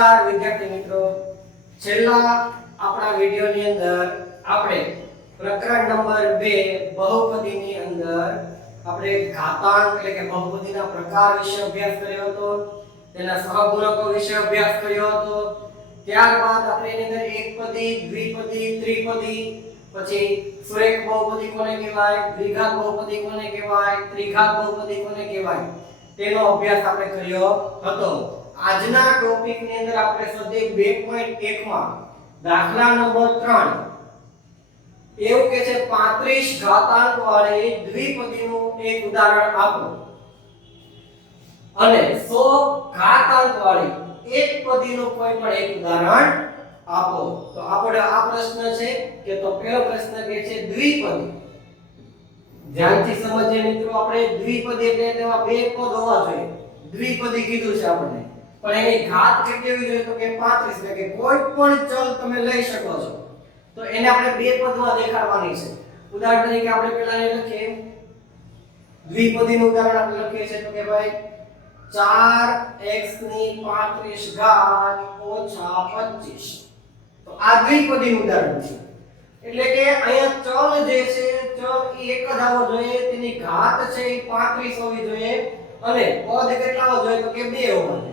નમસ્કાર વિદ્યાર્થી મિત્રો, છેલ્લા આપણા વિડિયોની અંદર આપણે પ્રકરણ નંબર 2 બહુપદીની અંદર આપણે ઘાતાંક એટલે કે બહુપદીના પ્રકાર વિશે અભ્યાસ કર્યો હતો, તેના સહગુણકો વિશે અભ્યાસ કર્યો હતો. ત્યારબાદ આપણે એની અંદર એકપદી, દ્વિપદી, ત્રિપદી, પછી સુરેખ બહુપદી કોને કહેવાય, દ્વિઘાત બહુપદી કોને કહેવાય, ત્રિઘાત બહુપદી કોને કહેવાય તેનો અભ્યાસ આપણે કર્યો હતો. આજના ટોપિક ની અંદર આપણે સ્વાધ્યાય 2.1 માં દાખલા નંબર 3 એવું કે છે 35 ઘાતાંક વાળી દ્વિપદીનું એક ઉદાહરણ આપો અને 100 ઘાતાંક વાળી એકપદીનું કોઈ પણ એક ઉદાહરણ આપો. તો આપણે આ પ્રશ્ન છે કે તો પહેલો પ્રશ્ન કે છે દ્વિપદી. ધ્યાનથી સમજીએ મિત્રો, આપણે દ્વિપદી એટલે તેમાં બે પદ હોવા જોઈએ. દ્વિપદી કીધું છે આપણે, પણ એની ઘાત કેટલી હોવી જોઈએ તો કે 35, એટલે કે કોઈ પણ ચલ તમે લઈ શકો છો તો એને આપણે બે પદમાં દેખાડવાની છે. ઉદાહરણ તરીકે આપણે પહેલા એને લખીએ, દ્વિપદીનું ઉદાહરણ આપણે લખીએ છે તો કે ભાઈ 4x ની 35 ઘાત ઓછા 25. તો આ દ્વિપદીનું ઉદાહરણ છે. એટલે કે અહીંયા ચલ જે છે, ચલ એક જ આવવો જોઈએ, તેની ઘાત છે એ 35 હોવી જોઈએ અને પદ કેટલા હોવા જોઈએ તો કે 2 હોવા જોઈએ.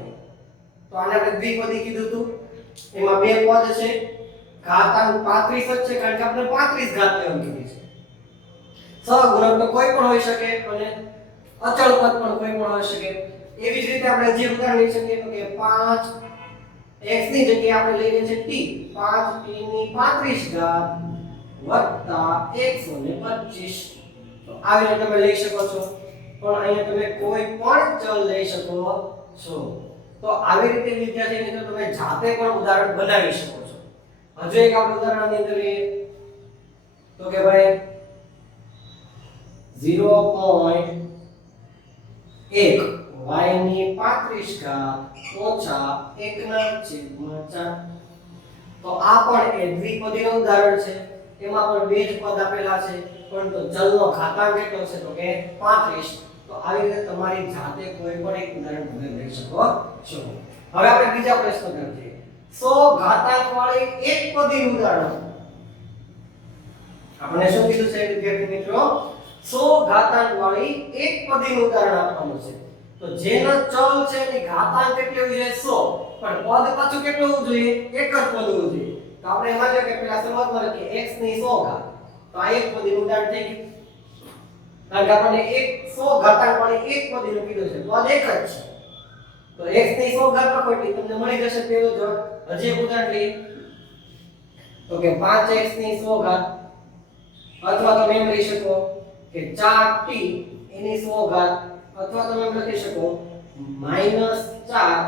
તો આને આપણે દ્વિપદી કીધું હતું. એમાં બે પદ છે, ઘાતાંક 35 જ છે કારણ કે આપણે 35 ઘાત લેવાની કીધી છે. સહગુણક તો કોઈ પણ હોઈ શકે અને અચળ પદ પણ કોઈ પણ હોઈ શકે. એવી જ રીતે આપણે જે ઉદાહરણ લઈ શકીએ તો કે 5x ની જગ્યાએ આપણે લઈએ છે t, 5t ની 35 ઘાત વત્તા 125. તો આવી રીતે તમે લઈ શકો છો, પણ અહીંયા તમે કોઈ પણ ચલ લઈ શકો છો. તો આવી રીતે વિદ્યાર્થી મિત્રો તમે જાતે પણ ઉદાહરણ બનાવી શકો છો. હજુ એક આપણે ઉદાહરણની અંદર લઈએ તો કે ભાઈ 0.1 y ની 35 ઘાત ઓછા 1/4. તો આ પણ એ દ્વિપદીનું ઉદાહરણ છે. એમાં પણ બે જ પદ આપેલા છે, પરંતુ ચલનો ઘાતાંક કેટલો છે તો કે 35. તો આવી રીતે તમારી જાતે કોઈ પણ એક ઉદાહરણ તમે લઈ શકો છો. હવે આપણે બીજા પ્રશ્ન પર જઈએ. 100 ઘાતાંક વાળી એકપદીનું ઉદાહરણ. આપણે શું કીધું છે વિદ્યાર્થી મિત્રો? 100 ઘાતાંક વાળી એકપદીનું ઉદાહરણ આપવાનું છે. તો જેનો ચલ છે એની ઘાતાંક કેટલી હોવી જોઈએ 100, પણ પદ પાછું કેટલું હોવું જોઈએ? એક જ પદ હોવું જોઈએ. તો આપણે એમાં જો કે પહેલા શરૂઆતમાં લખીએ x ની 100 ઘાત. તો આ એકપદીનું ઉદાહરણ થઈ ગયું. કારણ કે આપણને 100 ઘાતાંક વાળી એકપદીનું કીધું છે, પદ એક જ છે. તો x ની 100 ઘાત લખો એટલે તમને મળી જશે પેલો જવાબ. હજી એક ઉદાહરણ લઈએ તો કે 5x ની 100 ઘાત, અથવા તમે એમ લઈ શકો કે 4t એની 100 ઘાત, અથવા તમે એમ લખી શકો -4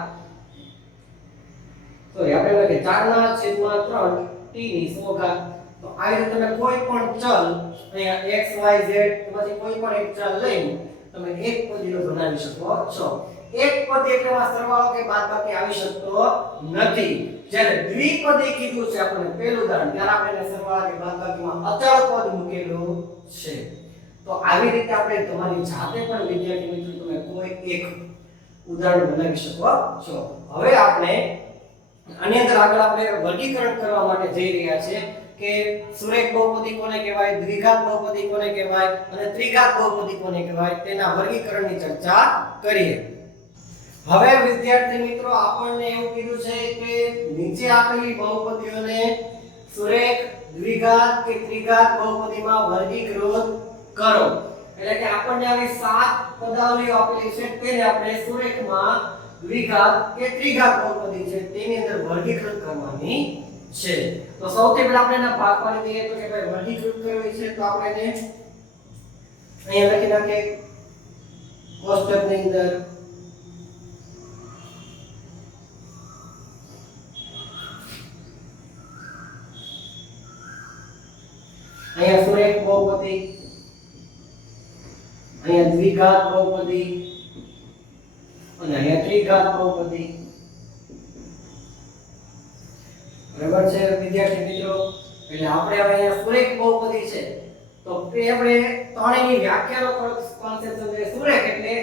સોરી આપણે લખીએ 4/3 t ની 100 ઘાત. તો આ રીતે તમે કોઈ પણ ચલ અહીંયા x y z એમાંથી કોઈ પણ એક ચલ લઈને તમે એક પદીનો બનાવી શકો છો. એક પદી એટલે માં સરવાળો કે બાદબાકી આવી શકતો નથી. જ્યારે દ્વિપદી કીધું છે આપણને પહેલું ઉદાહરણ, ત્યારે આપણે એને સરવાળા કે બાદબાકીમાં અચળ પદ મૂકેલું છે. તો આવી રીતે આપણે તમારી જાતે પણ વિદ્યાર્થી મિત્રો તમે કોઈ એક ઉદાહરણ બનાવી શકો છો. હવે આપણે આની અંદર આગળ આપણે વર્ગીકરણ કરવા માટે જઈ રહ્યા છે કે સુરેખ બહુપદી કોને કહેવાય, દ્વિઘાત બહુપદી કોને કહેવાય અને ત્રિઘાત બહુપદી કોને કહેવાય તેના વર્ગીકરણની ચર્ચા કરીએ. હવે વિદ્યાર્થી મિત્રો આપણને એવું કીધું છે કે નીચે આપેલી બહુપદીઓને સુરેખ, દ્વિઘાત કે ત્રિઘાત બહુપદીમાં વર્ગીકૃત કરો. એટલે કે આપણને આવી 7 પદાવલીઓ આપેલી છે, તેને આપણે સુરેખમાં, દ્વિઘાત કે ત્રિઘાત બહુપદી છે તેની અંદર વર્ગીકૃત કરવાની છે. તો સૌથી પહેલા આપણે એના ભાગ પાડી દઈએ તો કે ભાઈ વર્ગીકૃત કરવી છે તો આપણે એને અહીંયા લખી નાખીએ કોષ્ટકની અંદર. અહીંયા સુરેખ બહુપદી, અહીંયા દ્વિઘાત બહુપદી અને અહીંયા ત્રિઘાત બહુપદી. બરાબર છે વિદ્યાર્થી મિત્રો? એટલે આપણે હવે અહીંયા સુરેખ બહુપદી છે તો તે આપણે ત્રણેયની વ્યાખ્યાનો કોન્સેપ્ટ સમજે. સુરેખ એટલે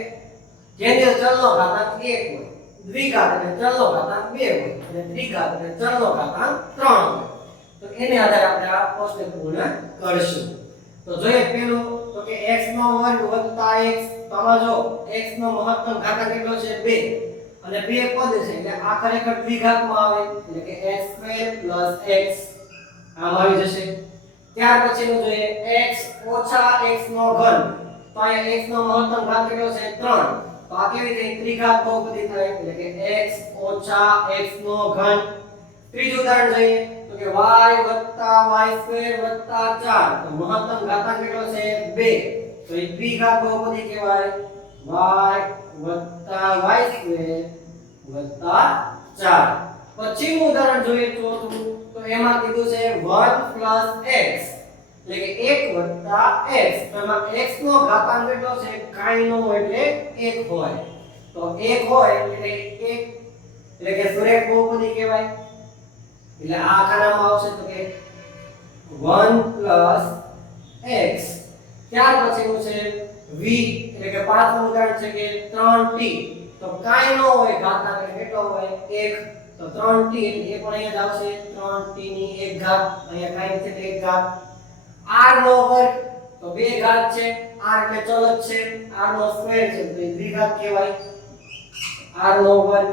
જેની ચલનો ઘાતાંક 1 હોય, દ્વિઘાત એટલે ચલનો ઘાતાંક 2 હોય અને ત્રિઘાત એટલે ચલનો ઘાતાંક 3 હોય. તો એને આધારે આપણે આ પ્રશ્ન પૂર્ણ કરશું. તો જોઈએ પેલું તો કે x નો વર્ગ વત્તા x. તો આમાં જો x નો મહત્તમ ઘાતાંક કેટલો છે 2 અને 2 પદ છે એટલે આ ખરેખર દ્વિઘાતમાં આવે એટલે કે x² + x આમ આવી જશે. ત્યાર પછીનું જોઈએ x - x નો ઘન. તો અહીંયા x નો મહત્તમ ઘાત કેટલો છે 3. તો આ કેવી થઈ ત્રિઘાત બહુપદી થાય એટલે કે x - x નો ઘન. ત્રીજું ઉદાહરણ જોઈએ તો કે y + y² + 4. તો મહત્તમ ઘાતાંક કેટલો છે 2. તો એ દ્વિઘાત બહુપદી કહેવાય y + y² + 4. પછીનું ઉદાહરણ જોઈએ ચોથું તો એમાં કીધું છે 1 + x એટલે કે 1 + x. તો એમાં x નો ઘાતાંક કેટલો છે કાંઈ નો એટલે 1 હોય. તો 1 હોય એટલે 1 એટલે કે સુરેખ બહુપદી કહેવાય. એટલે આ ખાનામાં આવશે તો કે 1 + x. ત્યાર પછીનું છે v એટલે કે પાંચમું ઉદાહરણ છે કે 3t. તો કાંઈ નો હોય ઘાતાંક એટલે કેટલો હોય 1. તો 3t એટલે એ પણ અહીંયા જ આવશે 3t ની 1 ઘાત. અહીંયા કાંઈ છે એટલે 1 ઘાત. r નો વર્ગ તો 2 ઘાત છે. r એટલે ચલ જ છે. r નો સ્ક્વેર છે તો એ દ્વિઘાત કહેવાય r નો વર્ગ.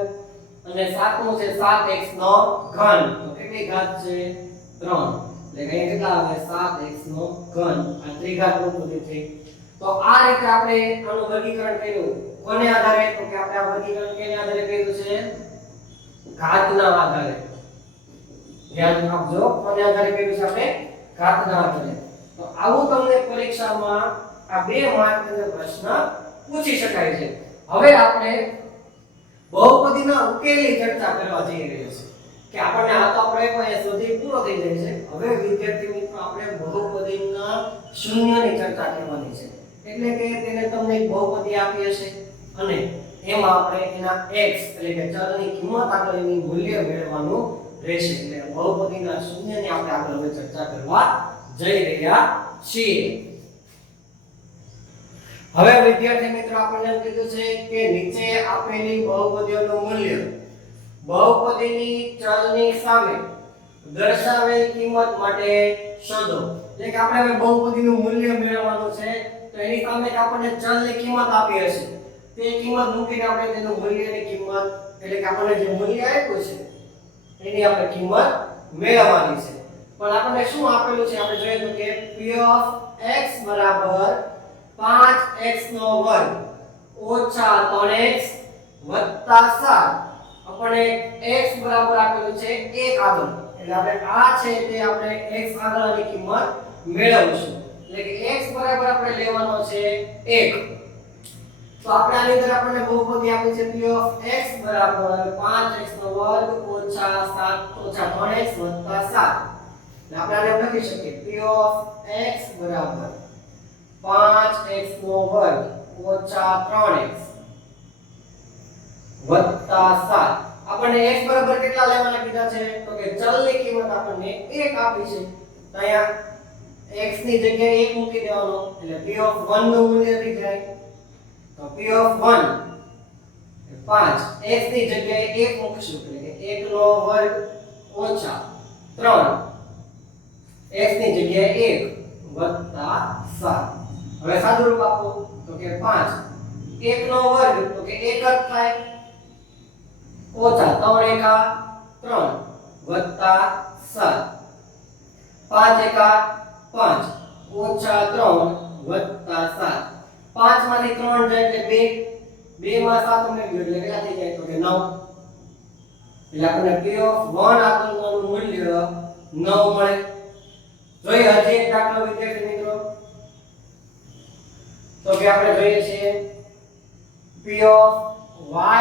અને સાતમું છે 7x નો ઘન. તો કેટલી ઘાત છે 3. એટલે કે કેટલા આવે 7x નો ઘન. આ ત્રિઘાત બહુપદી થઈ. તો આ રીતે આપણે આનું વર્ગીકરણ કર્યું. કોને આધારે તો કે આપણે આ વર્ગીકરણ કેને આધારે કર્યું છે ઘાતના આધારે. ધ્યાન આપજો કોને આધારે કર્યું છે આપણે ઘાતના આધારે. તો આવું તમને પરીક્ષામાં આ 2 માર્કનો પ્રશ્ન પૂછી શકાય છે. હવે આપણે બહુપદીના ઉકેલની ચર્ચા કરવા જઈ રહ્યા છે કે આપણને આ તો આપણે અહીંયા સુધી પૂરો થઈ જાય છે. હવે વિદ્યાર્થી મિત્રો આપણે બહુપદીના શૂન્યની ચર્ચા કરવાની છે. એટલે કે તેને તમને એક બહુપદી આપી હશે અને એમાં આપણે એના x એટલે કે ચલની કિંમત આગળ એની મૂલ્ય મેળવવાનું રહેશે. એટલે બહુપદીના શૂન્યની આપણે આગળ હવે ચર્ચા કરવા જઈ રહ્યા છીએ. હવે વિદ્યાર્થી મિત્રો આપણને કીધું છે કે નીચે આપેલી બહુપદીઓનું મૂલ્ય બહુપદીની ચલની સામે દર્શાવેલ કિંમત માટે શોધો. એટલે કે આપણે હવે બહુપદીનું મૂલ્ય મેળવવાનું છે. તો એની સામે આપણને ચલની કિંમત આપી હશે. તે કિંમત મૂકીને આપણે તેનું મૂલ્યની કિંમત એટલે કે આપણને જે મૂલ્ય આપ્યું છે એની આપણે કિંમત મેળવવાની છે. પણ આપણને શું આપેલું છે આપણે જોઈએ તો કે p of x બરાબર 5x નો વર્ગ ઓછા 3x વત્તા 7. આપણે x બરાબર આપેલું છે 1 આગળ. એટલે આપણે આ છે તે આપણે x આગળની કિંમત મેળવશું. એટલે કે x બરાબર આપણે લેવાનો છે 1. તો આપણે આની અંદર આપણને બહુપદી આપી છે p of x બરાબર 5x નો વર્ગ ઓછા 3x વત્તા 7. એટલે આપણે આને લખી શકીએ p of x બરાબર 5x નો વર્ગ ઓછા 3x વત્તા 7. આપણને x બરાબર કેટલા લેવાના કીધા છે તો કે ચલની કિંમત આપણને 1 આપી છે. તો અહીંયા x ની જગ્યાએ 1 મૂકી દેવાનો એટલે p of 1 નું મૂલ્ય થઈ જાય. તો p of 1 5 x ની જગ્યાએ 1 મૂકશું એટલે કે 1 નો વર્ગ ઓછા 3 x ની જગ્યાએ 1 વત્તા 7. હવે સાદું રૂપ આપો તો કે 5 1 નો વર્ગ તો કે 1 જ થાય ઓછા 3 એકા 3 વત્તા 7. 5 એકા 5 ઓછા 3 વત્તા 7. 5 માંથી 3 જાય એટલે 2 2 માં 7 ઉમેર્યું એટલે કેટલા થઈ જાય તો કે 9. એટલે આપણને p of 1 આગળનું મૂલ્ય 9 મળે. જોઈએ હજી એક દાખલો વિદ્યાર્થી મિત્રો તો કે આપણે જોઈએ છીએ p of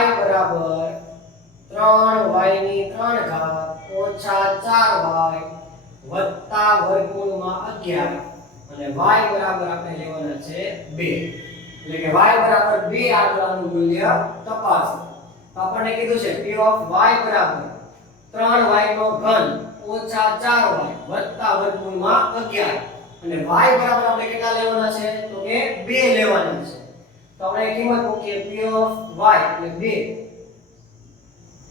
y બરાબર 3y ની 3 ઘાત ઓછા 4y વત્તા વર્ગમૂળમાં 11 અને y બરાબર આપણે લેવાના છે 2. એટલે કે y બરાબર 2 આગળનું મૂલ્ય તપાસો. તો આપણને કીધું છે p of y બરાબર 3y નો ઘન ઓછા 4y વત્તા વર્ગમૂળમાં 11 અને y બરાબર આપણે કેટલા લેવાના છે તો કે 2 લેવાના છે. તો આપણે કિંમત મૂકીએ p of y એટલે 2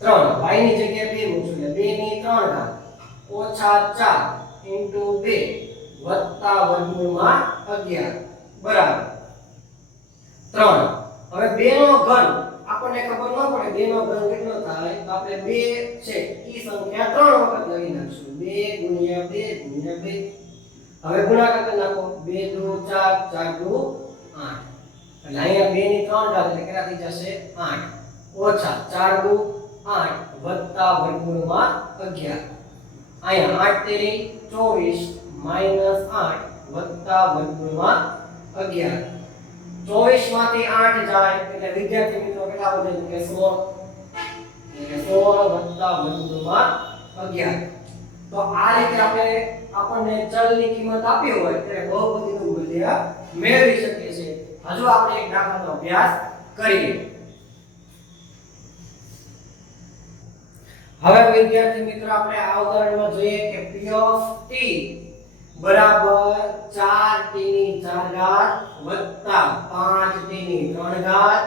3 y ની જગ્યાએ 2 મૂકશું એટલે 2 ની 3 ઘાત ઓછા 4 ઇન્ટુ 2 વત્તા વર્ગમૂળમાં 11 બરાબર 3. હવે 2 નો ઘન આપણને ખબર ન પડે 2 નો ઘન કેટલો થાય તો આપણે 2 છે ઈ સંખ્યા 3 વખત લખી નાખશું 2 ગુણ્યા 2 ગુણ્યા 2. હવે ગુણાકાર કરી નાખો 2 દુ 4 4 દુ 8 એટલે અહીંયા 2 ની 3 ઘાત એટલે કેટલા થઈ જશે 8 ઓછા 4 દુ 8 વત્તા વર્ગમૂળમાં 11 અહીંયા 8 તેરી 24 માઈનસ 8 વત્તા વર્ગમૂળમાં 11 24 માંથી 8 જાય એટલે વિદ્યાર્થી મિત્રો કેટલા વધે કે 16 એટલે 16 વત્તા વર્ગમૂળમાં 11. તો આ રીતે આપણને ચલની કિંમત આપી હોય ત્યારે બહુપદીનું મૂલ્ય મેળવી શકીએ છીએ. હજુ આપણે એક દાખલાનો અભ્યાસ કરીએ. હવે વિદ્યાર્થી મિત્રો આપણે આ ઉદાહરણમાં જોઈએ કે p of t બરાબર 4t ની 4 ઘાત વત્તા 5t ની 3 ઘાત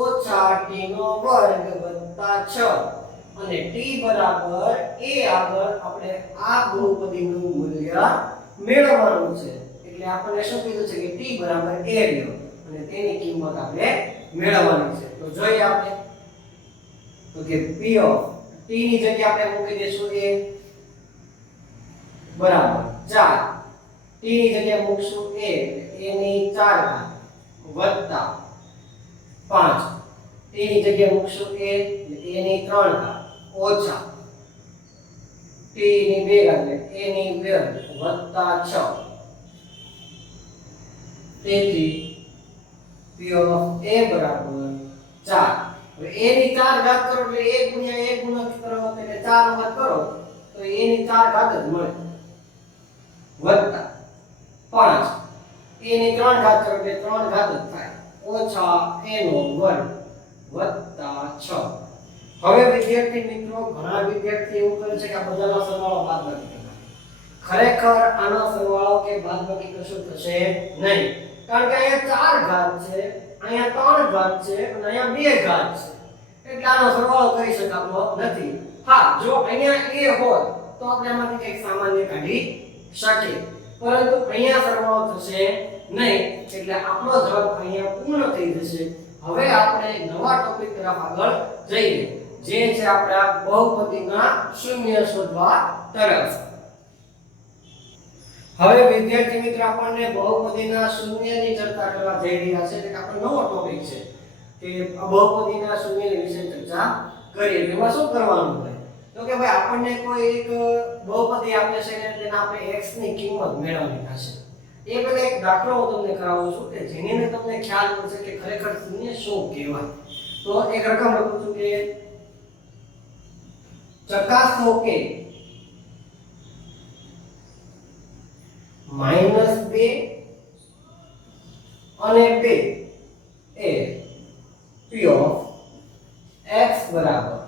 ઓછા t નો વર્ગ વત્તા 6 અને t બરાબર a આગળ આપણે આ બહુપદીનું મૂલ્ય મેળવવાનું છે. એટલે આપણને શું કીધું છે કે t બરાબર a લ્યો અને તેની કિંમત આપણે મેળવવાની છે. તો જોઈએ આપણે તો કે p of t ની જગ્યાએ આપણે મૂકી દેશું a બરાબર 4 t ની જગ્યાએ મૂકશું a એટલે a ની 4 ઘાત વત્તા 5 t ની જગ્યાએ મૂકશું a એટલે a ની 3 ઘાત ઓછા t ની 2 ઘાત એટલે a ની 2 વત્તા 6. તેથી p of a બરાબર 4. હવે a ની 4 ઘાત કરો એટલે 1 ગુણ્યા 1 ગુણક કરો એટલે 4 વખત કરો તો a ની 4 ઘાત જ મળે વત્તા 5 a ની 3 ઘાત કરો એટલે 3 ઘાત જ થાય ઓછા a નો વર્ગ વત્તા 6. હવે વિદ્યાર્થી મિત્રો ઘણા વિદ્યાર્થી એવું કરે છે કે આ બધાનો સરવાળો બાદબાકી કરવાનો. ખરેખર આનો સરવાળો કે બાદબાકી કશું થશે નહીં કારણ કે અહીંયા 4 ઘાત છે અહીંયા 3 ઘાત છે અને અહીંયા 2 ઘાત છે એટલે આનો સરવાળો કરી શકાતો નથી. હા જો અહીંયા a હોત તો આપણે આમાંથી કંઈક સામાન્ય કાઢી શકીએ પરંતુ અહીંયા સરવાળો થશે નહીં એટલે આપણો જવાબ અહીંયા પૂર્ણ થઈ જશે. હવે આપણે નવા ટોપિક તરફ આગળ જઈએ જે છે આપણા બહુપદીના શૂન્ય શોધવા તરફ. હવે વિદ્યાર્થી મિત્રો આપણને બહુપદીના શૂન્યની ચર્ચા કરવા જઈ રહ્યા છે એટલે આપણો નવો ટોપિક છે કે બહુપદીના શૂન્ય વિશે ચર્ચા કરીએ. એમાં શું કરવાનું હોય તો કે ભાઈ આપણને કોઈ એક બહુપદી આપે છે અને તેના આપણે x ની કિંમત મેળવવાની થશે. એ પહેલા એક દાખલો હું તમને કરાવું છું કે જેને તમને ખ્યાલ પડશે કે ખરેખર શૂન્ય શું કહેવાય. તો એક રકમ લખું છું કે ચકાસો કે -2 અને 2 એ p of x બરાબર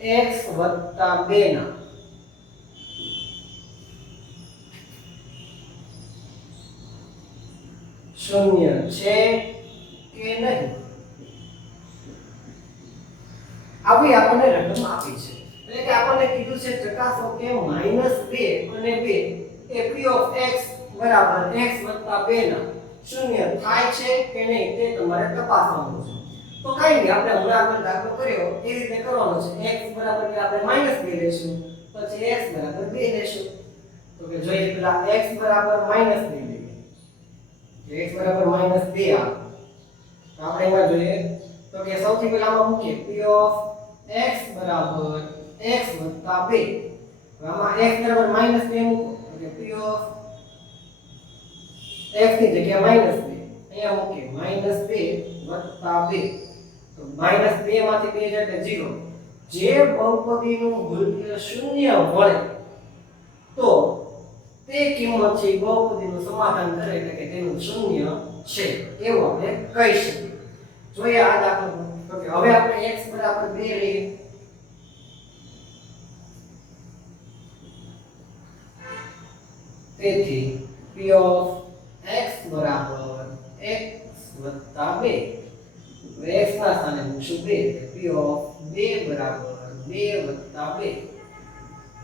x વત્તા 2 ના શૂન્ય છે કે નહીં આવી આપણને રકમ આપી છે. એટલે કે આપણને કીધું છે ચકાસો કે -2 અને 2 એ p of x બરાબર x વત્તા 2 ના શૂન્ય થાય છે કે નહીં તે તમારે તપાસવાનું છે. તો કઈ નહીં આપણે હમણાં આગળ દાખલો કર્યો એ રીતે કરવાનો છે. x બરાબર કે આપણે -2 લેશું પછી x બરાબર 2 લેશું. તો કે જોઈએ પેલા x બરાબર -2 લઈએ x બરાબર -2 આવે આપણે એમાં જોઈએ તો કે સૌથી પહેલા આમાં મૂકીએ p of x બરાબર x વત્તા 2. આમાં x બરાબર -2 મૂકો એટલે p of x ની જગ્યાએ -2 અહીંયા મૂકીએ -2 વત્તા 2 તો -2 માંથી 2 જાય એટલે 0. જે બહુપદીનું મૂલ્ય શૂન્ય હોય તો તે કિંમત છે બહુપદીનું સમાધાન કરે એટલે કે તેનું શૂન્ય છે એવું આપણે કહી શકીએ. જોઈએ આ દાખલો તો કે હવે આપણે x બરાબર 2 લઈએ તેથી p of x બરાબર x વત્તા 2 x ના સ્થાને મૂકશું 2 એટલે p of 2 બરાબર 2 + 2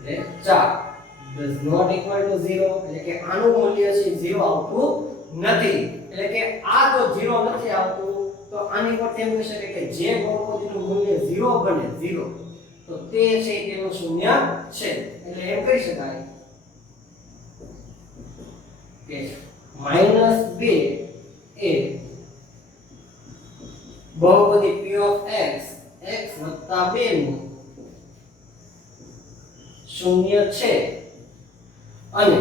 એટલે 4 does not equal to 0 એટલે કે આનું મૂલ્ય છે 0 આવતું નથી એટલે કે આ જો 0 નથી આવતું તો આની પર તેમ કહી શકે કે જે બહુપદીનું મૂલ્ય 0 બને 0 તો તે છે તેનું શૂન્ય છે એટલે એમ કહી શકાય કે -2 એ બહુપદી p of x x + 2 નું શૂન્ય છે અને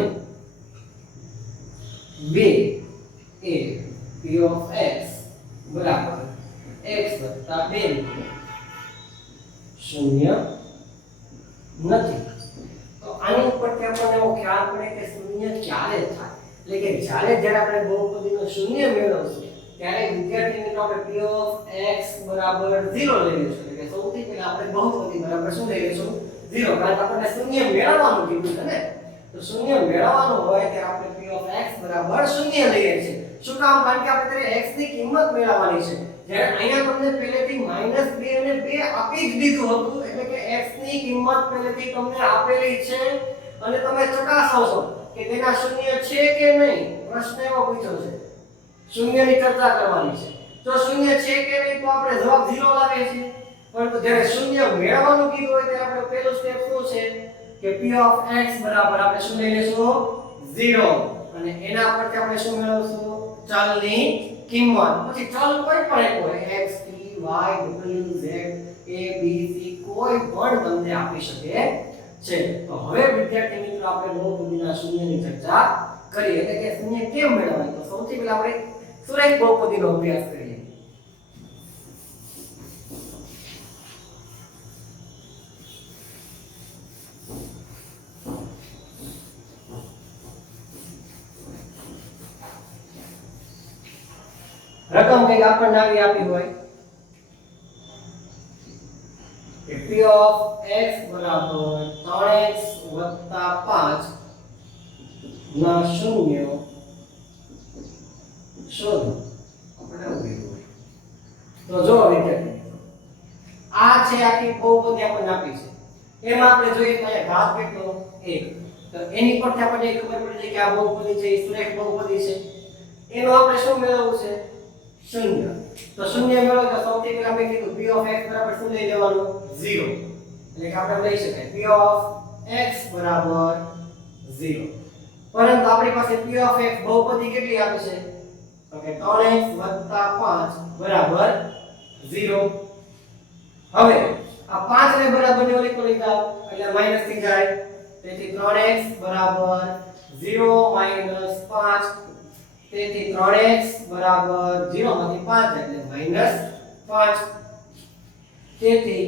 2 એ p of x બરાબર x + 2 નું શૂન્ય નથી તો આની ઉપરથી આપણને એવો ખ્યાલ પડે કે શૂન્ય ક્યારે થાય એટલે કે જ્યારે આપણે બહુપદીનો શૂન્ય મેળવશું ત્યારે વિદ્યાર્થી મિત્રો આપણે p of x બરાબર 0 લઈ લઈશું એટલે કે સૌથી પહેલા આપણે બહુપદી બરાબર શું લઈ લઈશું 0 કારણ કે આપણને શૂન્ય મેળવવાનું કીધું છે ને તો શૂન્ય મેળવવાનું હોય ત્યારે આપણે p of x બરાબર 0 લઈએ છીએ શું કામ કારણ કે આપણે ત્યારે x ની કિંમત મેળવવાની છે જ્યારે અહીંયા તમને પહેલેથી -2 અને 2 આપી જ દીધું હતું એટલે કે x ની કિંમત પહેલેથી તમને આપેલી છે અને તમે ચકાસો છો કે તેના શૂન્ય છે કે નહીં પ્રશ્ન એવો પૂછ્યો છે શૂન્યની ચર્ચા કરવાની છે જો શૂન્ય છે કે નહીં તો આપણે જવાબ 0 લાવીએ છીએ પરંતુ જ્યારે શૂન્ય મેળવવાનું કીધું હોય ત્યારે આપણે પહેલું સ્ટેપ શું છે કે p of x બરાબર આપણે શું લઈ લેશું 0 અને એના પરથી આપણે શું મેળવશું ચલની કિંમત પછી ચલ કોઈ પણ એક હોય x t y w z a b c કોઈ પણ તમને આપી શકે છે તો હવે વિદ્યાર્થી મિત્રો આપણે બહુપદીના શૂન્યની ચર્ચા કરીએ એટલે કે શૂન્ય કેમ મેળવવાય તો સૌથી પહેલા આપણે સુરેખ બહુપદીનો અભ્યાસ કરીએ રકમ કઈ આપણને આવી આપી હોય કે p of x બરાબર 3x + 5 ના શૂન્ય શોધો આપણે એવું કીધું હોય તો જો વિદ્યાર્થી આ છે આખી બહુપદી આપણને આપી છે એમાં આપણે જોઈએ તો અહીંયા ઘાત કેટલો 1 તો એની પરથી આપણને ખબર પડી જાય કે આ બહુપદી છે એ સુરેખ બહુપદી છે એનું આપણે શું મેળવવું છે શૂન્ય તો શૂન્ય મેળવો તો સૌથી પહેલા આપણે કીધું p of x બરાબર શું લઈ લેવાનું 0 એટલે કે આપણે લઈ શકાય p of x બરાબર 0 પરંતુ આપણી પાસે p of x બહુપદી કેટલી આપે છે તો કે 3x + 5 બરાબર 0 હવે આ 5 ને બરાબર ની ઓલી કરી જાવ એટલે માઈનસ થઈ જાય તેથી 3x બરાબર 0 - 5 તેથી 3x બરાબર 0 માંથી 5 એટલે -5 તેથી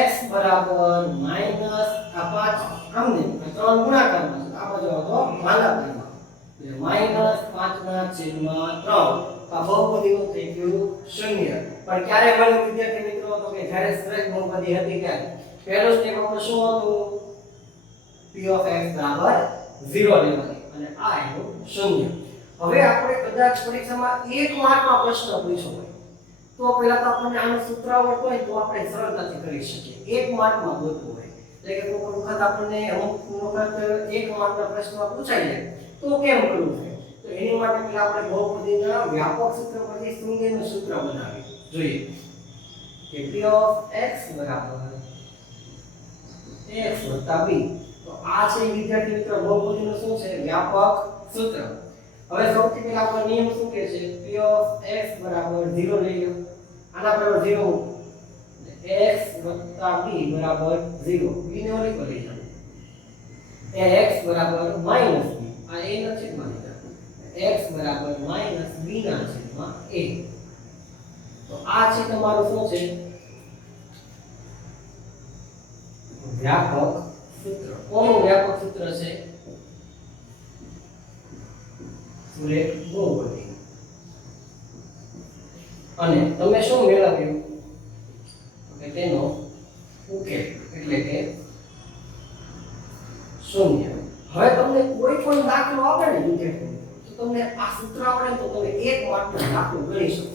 x બરાબર માઈનસ આ 5 આમને 3 ગુણાકારમાં છે આ બાજુ આવતો ભાગાકારમાં એટલે -5/3 આ બહુપદીનું થઈ ગયું શૂન્ય પણ ક્યારે મળ્યું વિદ્યાર્થી મિત્રો તો કે જ્યારે સુરેખ બહુપદી હતી ત્યારે પહેલું સ્ટેપ આપણું શું હતું p of x બરાબર 0 લેવાની અને આ એનું શૂન્ય હવે આપણે કદાચ પરીક્ષામાં 1 માર્કમાં પ્રશ્ન પૂછ્યો હોય તો પહેલા તો આપણને આનું સૂત્ર આવડતું હોય તો આપણે સરળતાથી કરી શકીએ 1 માર્કમાં ગોતવું હોય એટલે કે કોઈ વખત આપણને અમુક વખત 1 માર્કના પ્રશ્નમાં પૂછાઈ જાય તો કેમ કરવું છે તો એની માટે પહેલા આપણે બહુપદીના વ્યાપક સૂત્ર પરથી શૂન્યનું સૂત્ર બનાવીએ જોઈએ કે p of x બરાબર x + b તો આ છે વિદ્યાર્થી મિત્રો બહુપદીનું શું છે વ્યાપક સૂત્ર હવે સૌથી પહેલા આપણો નિયમ શું કહે છે p of x બરાબર 0 લઈ લો આના બરાબર 0 x + b બરાબર 0 b ને ઓલી પર લઈ જાઓ x બરાબર -b આ a ના છેદમાં લઈ જાઓ x બરાબર -b ના છેદમાં a તો આ છે તમારું શું છે વ્યાપક સૂત્ર કોનું વ્યાપક સૂત્ર છે સુરેખ બહુપદી અને તમે શું મેળવ્યું કે તેનો ઉકેલ એટલે કે શૂન્ય હવે તમને કોઈ પણ દાખલો આવડે ને વિદ્યાર્થી તો તમને આ સૂત્ર આવડે તો તમે 1 માર્કનો દાખલો ગણી શકો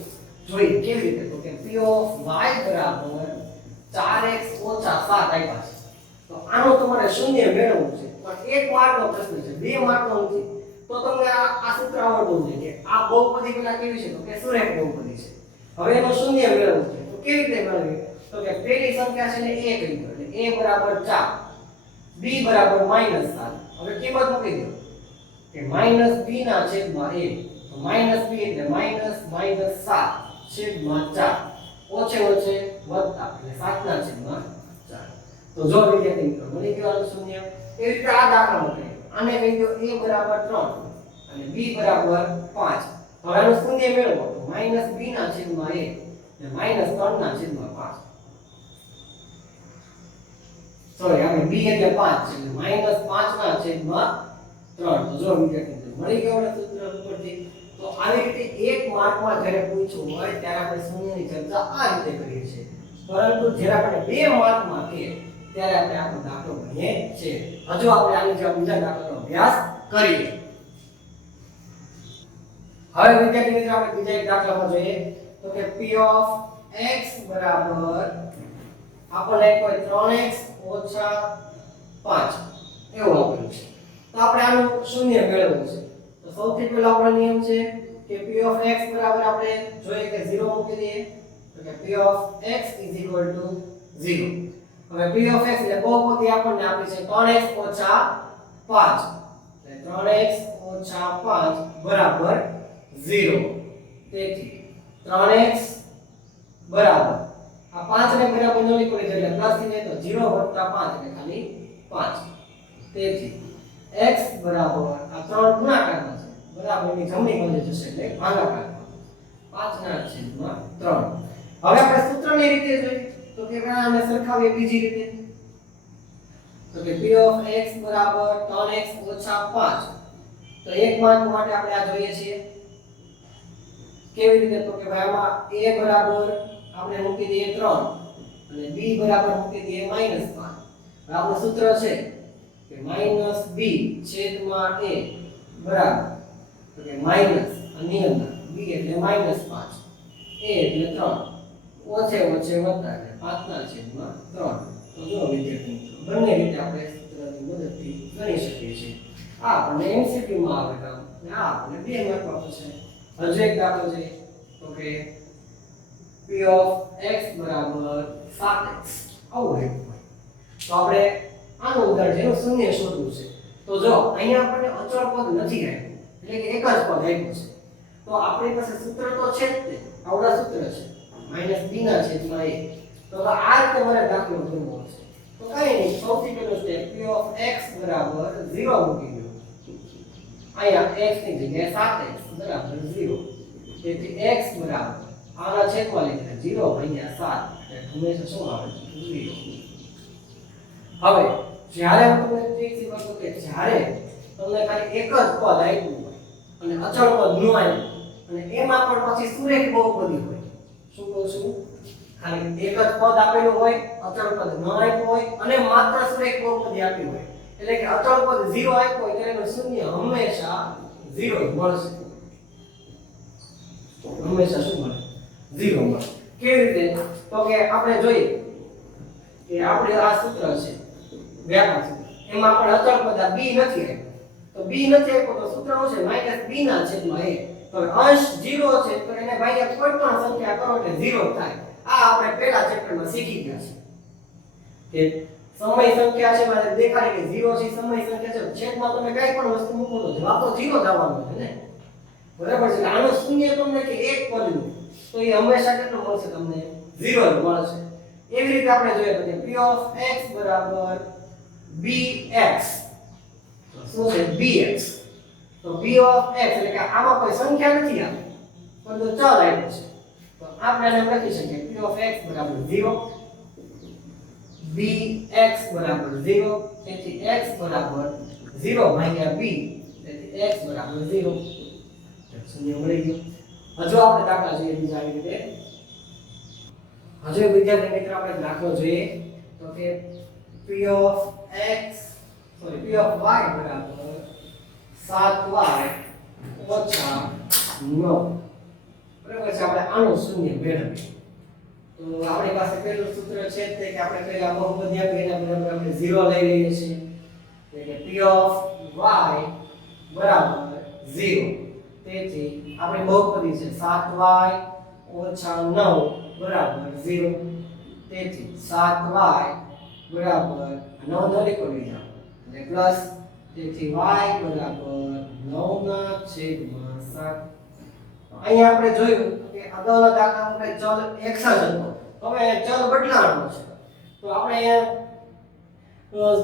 જોઈએ કેવી રીતે તો કે p of y બરાબર 4x - 7 આપ્યા છે તો આનો તમારે શૂન્ય મેળવવું છે પણ એક માર્કનો પ્રશ્ન છે બે માર્કનો નથી તો તમને આ સૂત્ર આવડવું જોઈએ કે આ બહુપદી પેલા કેવી છે તો કે સુરેખ બહુપદી છે હવે એનો શૂન્ય મેળવવું છે તો કેવી રીતે મેળવીએ તો કે પહેલી સંખ્યા છે ને a કરી દો એટલે a = 4 b = -7 હવે કિંમત મૂકી દો કે -b ના છેદમાં a તો -b એટલે -7 છેદમાં 4 ઓછે ઓછે વત્તા એટલે 7 ના છેદમાં 4 તો જો વિદ્યાર્થી મિત્રો મળી ગયો આ શૂન્ય એવી રીતે આ દાખલામાં કરીએ આને કહી દો a = 3 અને b = 5 હવે આનું શૂન્ય મેળવો તો -b ના છેદમાં a એટલે -3 ના છેદમાં 5 સોરી આપણે b એટલે 5 છે એટલે -5 ના છેદમાં 3 તો જો વિદ્યાર્થી મિત્રો મળી ગયો આ સૂત્ર ઉપરથી તો આવી રીતે એક માર્કમાં જ્યારે પૂછ્યું હોય ત્યારે આપણે શૂન્યની ચર્ચા આ રીતે કરીએ છીએ પરંતુ જ્યારે આપણે બે માર્કમાં કે ત્યારે આપણે આનો દાખલો ગણીએ છીએ હજુ આપણે આની જેવા બીજા દાખલાનો અભ્યાસ કરીએ હવે વિદ્યાર્થી મિત્રો આપણે બીજા એક દાખલામાં જોઈએ તો કે p of x બરાબર આપણને કોઈ 3x - 5 એવું આપેલું છે તો આપણે આનું શૂન્ય મેળવવું છે તો સૌથી પહેલા આપણો નિયમ છે કે p of x બરાબર આપણે જોઈએ કે 0 મૂકી દઈએ તો કે p of x = 0 હવે p of x એટલે બહુપદી આપણને આપી છે 3x - 5 એટલે 3x - 5 બરાબર 0 તેથી 3x બરાબર આ 5 ને બરાબર નોની કરી દે એટલે પ્લસ થઈ જાય તો 0 + 5 એટલે ખાલી 5 તેથી x બરાબર આ 3 ગુણાકારમાં છે બરાબર એની જમણી બાજુ જશે એટલે ભાગાકારમાં 5 ના છેદમાં 3 હવે આપણે સૂત્રની રીતે જોઈએ તો કે આને સરખાવીએ બીજી રીતે તો કે p of x બરાબર 3x - 5 તો એક માર્ક માટે આપણે આ જોઈએ છીએ કેવી રીતે તો કે ભાઈ આમાં a બરાબર આપણે મૂકી દઈએ 3 અને b બરાબર મૂકી દઈએ -5 હવે આપણું સૂત્ર છે કે -b છેદમાં a બરાબર તો કે માઈનસ આની અંદર b એટલે -5 a એટલે 3 ઓછે ઓછે વત્તા એટલે 5 ના છેદમાં 3 તો જો વિદ્યાર્થી મિત્રો બંને રીતે આપણે સૂત્રની મદદથી ગણી શકીએ છીએ આ આપણને MCQ માં આવે કામ અને આ આપણને બે માર્કમાં પૂછે હજુ એક દાખલો છે તો કે p of x બરાબર 7x આવું હોય તો આપણે આનું ઉદાહરણ જેનું શૂન્ય શોધવું છે તો જો અહીંયા આપણને અચળ પદ નથી આપ્યું એટલે કે એક જ પદ આપ્યું છે તો આપણી પાસે સૂત્ર તો છે જ તે આવડા સૂત્ર છે -b ના છેદમાં a તો આ રીતે મારે દાખલો ગણવો છે તો કાંઈ નહીં સૌથી પહેલું સ્ટેપ p of x બરાબર 0 મૂકી દો અહીંયા x ની જગ્યાએ 7x બરાબર 0 તેથી x બરાબર આના છેદમાં લઈને 0 ભાગ્યા 7 એટલે હંમેશા શું આવે 0 હવે જ્યારે હું તમને ટ્રીક શીખવાડું કે જ્યારે તમને ખાલી એક જ પદ આપ્યું હોય અને અચળ પદ ન આવ્યું અને એમાં પણ પછી સુરેખ બહુપદી હોય શું કહું છું ખાલી એક જ પદ આપેલું હોય અચળ પદ ન આપ્યું હોય અને માત્ર સુરેખ બહુપદી આપી હોય એટલે કે અચળ પદ 0 આપ્યો હોય ત્યારે એનું શૂન્ય હંમેશા 0 જ મળશે હંમેશા શું મળે 0 મળે કેવી રીતે તો કે આપણે જોઈએ કે આપણે આ સૂત્ર છે વ્યાપક સૂત્ર એમાં આપણે અચળ પદ b નથી આપ્યો તો b નથી આપ્યો તો સૂત્ર શું છે -b ના છેદમાં a તો અંશ 0 છે તો એને ભાગ્યા કોઈ પણ સંખ્યા કરો એટલે 0 થાય આ આપણે પહેલા ચેપ્ટરમાં શીખી ગયા છે કે સમય સંખ્યા છે મને દેખાડે કે 0 છે સમય સંખ્યા છે છેદમાં તમે કઈ પણ વસ્તુ મૂકો તો જવાબ તો 0 જ આવવાનો છે ને બરાબર છે આનો શૂન્ય તમને કે એક પદનું તો એ હંમેશા કેટલું મળશે તમને 0 જ મળશે એવી રીતે આપણે જોઈએ તો કે p of x બરાબર bx શું છે bx તો p of x એટલે કે આમાં કોઈ સંખ્યા નથી આપી પરંતુ ચલ આપ્યો છે તો આપણે આને લખી શકીએ p of x બરાબર 0 bx બરાબર 0 તેથી x બરાબર 0 ભાગ્યા b તેથી x બરાબર 0 શૂન્ય મળી ગયો હજુ આપણે દાખલા જોઈએ બીજા આવી રીતે હજુ વિદ્યાર્થી મિત્રો આપણે દાખલો જોઈએ તો કે p of y બરાબર 7y ઓછા 9 બરાબર છે આપણે આનું શૂન્ય મેળવીએ તો તો આપણી પાસે પહેલું સૂત્ર છે તે કે આપણે પહેલા બહુપદી આપી એના બરાબર આપણે 0 લઈ લઈએ છીએ એટલે કે p ઓફ y બરાબર 0. તેથી આપણી બહુપદી છે 7y ઓછા 9 બરાબર 0. તેથી 7y બરાબર 9 નો લીકો લઈ જાઓ એટલે પ્લસ. તેથી y બરાબર 9 ના છેદમાં 7. અહીંયા આપણે જોયું કે અગાઉના દાખલામાં આપણે ચલ x જ હતો, હવે ચલ બદલાવાનો છે. તો આપણે અહીંયા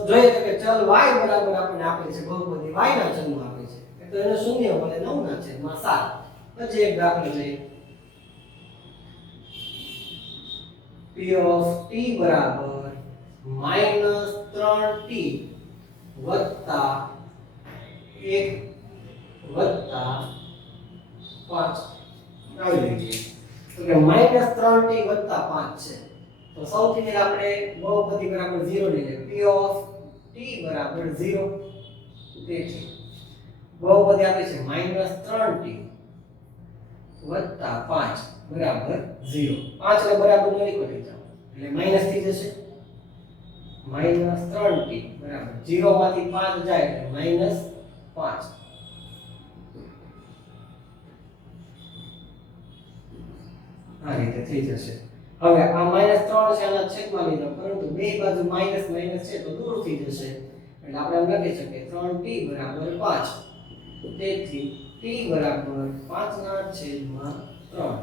જોઈએ તો કે ચલ y બરાબર આપણને આપે છે બહુપદી y ના ચલમાં આપે છે, તો એને શૂન્ય મળે 9 ના છેદમાં 7. પછી એક દાખલો જોઈએ. p ઓફ t બરાબર -3t વત્તા 1 વત્તા 5 આવી ગઈ તો કે -3t વત્તા 5 છે. તો સૌથી પહેલા આપણે બહુપદી બરાબર 0 લઈ લઈએ. p ઓફ t બરાબર 0. તેથી બહુપદી આપે છે -3t વત્તા 5 બરાબર 0. 5 એટલે બરાબર નો લીકો લઈ જાઓ એટલે માઈનસ થઈ જશે. -3t બરાબર 0 માંથી 5 જાય એટલે -5. આ રીતે થઈ જશે. હવે આ -3 છે આના છેદમાં લઈ જાઓ, પરંતુ બે બાજુ માઈનસ માઈનસ છે તો દૂર થઈ જશે એટલે આપણે એમ લખી શકીએ 3t બરાબર 5. તેથી t બરાબર 5 ના છેદમાં 3.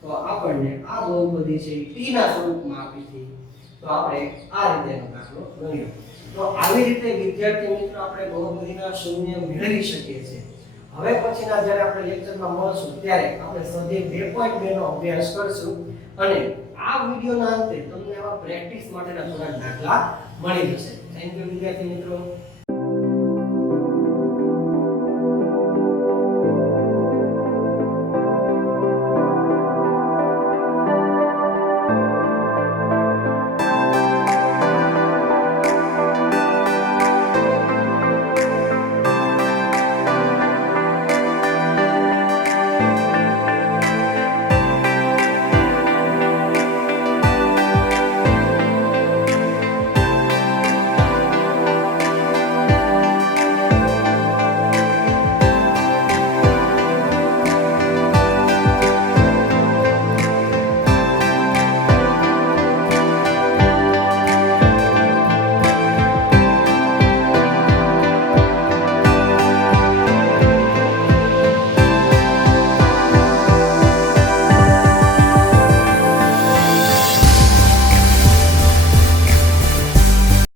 તો આપણને આ બહુપદી છે t ના સ્વરૂપમાં આપી છે. તો આપણે આ રીતેનો દાખલો ગણ્યો. તો આવી રીતે વિદ્યાર્થી મિત્રો આપણે બહુપદીના શૂન્ય મેળવી શકીએ છીએ. હવે પછીના જ્યારે આપણે લેક્ચરમાં મળશું ત્યારે આપણે સ્વાધ્યાય 2.2 નો અભ્યાસ કરશું અને આ વિડિયોના અંતે તમને આવા પ્રેક્ટિસ માટેના થોડા દાખલા મળી જશે. થેન્ક યુ વિદ્યાર્થી મિત્રો.